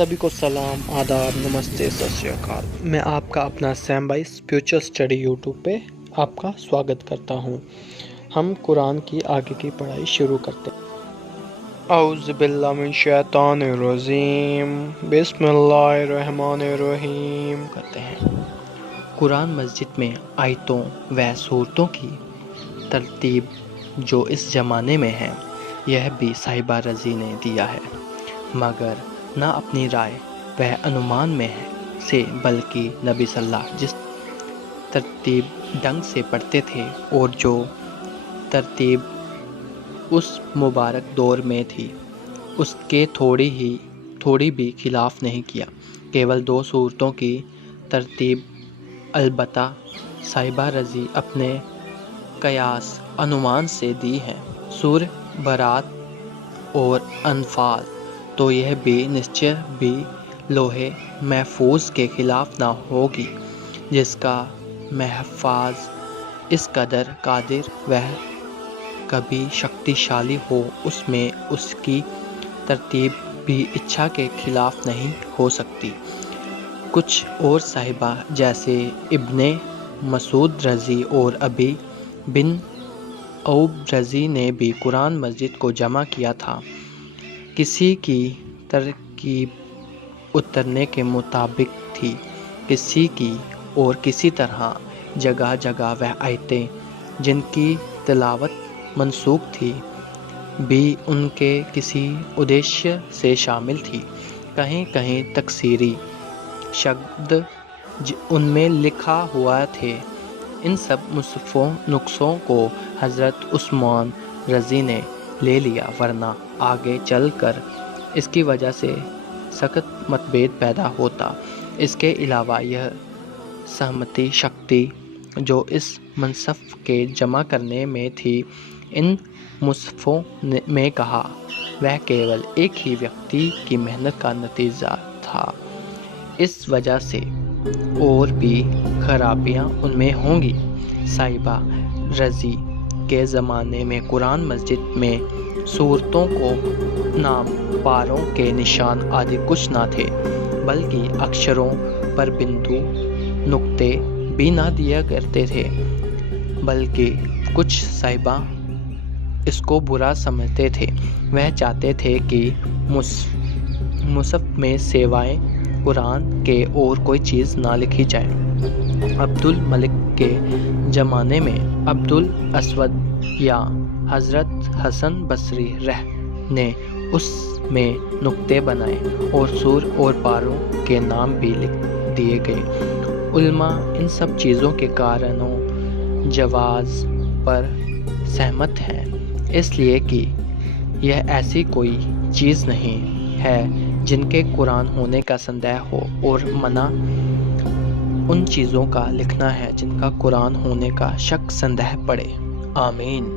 सभी को सलाम, आदाब, नमस्ते, सत श्री अकाल। मैं आपका अपना सैम भाई फ्यूचर स्टडी यूट्यूब पे आपका स्वागत करता हूँ। हम कुरान की आगे की पढ़ाई शुरू करते हैं। औज़ु बिल्लाहि मिन शैतानिर रजीम, बिस्मिल्लाहिर्रहमानिर रहीम करते हैं। कुरान मस्जिद में आयतों व सूरतों की तरतीब जो इस ज़माने में है, यह भी साहिबा रज़ी ने दिया है, मगर न अपनी राय वह अनुमान में है से, बल्कि नबी सल्लल्लाहु जिस तरतीब ढंग से पढ़ते थे और जो तरतीब उस मुबारक दौर में थी, उसके थोड़ी भी खिलाफ नहीं किया। केवल 2 सूरतों की तरतीब अलबत्ता साहिबा रज़ी अपने कयास अनुमान से दी है। सूर बरात और अनफाल, तो यह भी निश्चय भी लोहे महफूज के खिलाफ ना होगी, जिसका महफाज इस कदर कादिर वह कभी शक्तिशाली हो, उसमें उसकी तरतीब भी इच्छा के खिलाफ नहीं हो सकती। कुछ और साहिबा जैसे इब्ने मसूद रज़ी और अबी बिन औब रज़ी ने भी कुरान मस्जिद को जमा किया था। किसी की तरकीब उतरने के मुताबिक थी, किसी की और किसी तरह जगह जगह वह आयतें जिनकी तिलावत मनसूख थी भी उनके किसी उद्देश्य से शामिल थी। कहीं कहीं तकसीरी शब्द उनमें लिखा हुआ थे। इन सब नुस्खों को हज़रत उस्मान रज़ी ने ले लिया, वरना आगे चलकर इसकी वजह से सख्त मतभेद पैदा होता। इसके अलावा यह सहमति शक्ति जो इस मुसहफ़ के जमा करने में थी, इन मुसहफ़ों में कहा, वह केवल एक ही व्यक्ति की मेहनत का नतीजा था। इस वजह से और भी खराबियाँ उनमें होंगी। साहिबा रज़ी के ज़माने में कुरान मस्जिद में सूरतों को नाम, पारों के निशान आदि कुछ न थे, बल्कि अक्षरों पर बिंदु नुक्ते भी न दिया करते थे। बल्कि कुछ साहिबा इसको बुरा समझते थे। वह चाहते थे कि मुसहफ़ में सिवाय कुरान के और कोई चीज़ ना लिखी जाए। अब्दुल मलिक के ज़माने में अब्दुल अस्वद या हज़रत हसन बसरी ने उसमें नुक्ते बनाए और सूर और पारों के नाम भी लिख दिए गए। उल्मा इन सब चीज़ों के कारणों जवाज़ पर सहमत हैं, इसलिए कि यह ऐसी कोई चीज़ नहीं है जिनके कुरान होने का संदेह हो, और मना उन चीज़ों का लिखना है जिनका कुरान होने का शक संदेह पड़े। आमीन।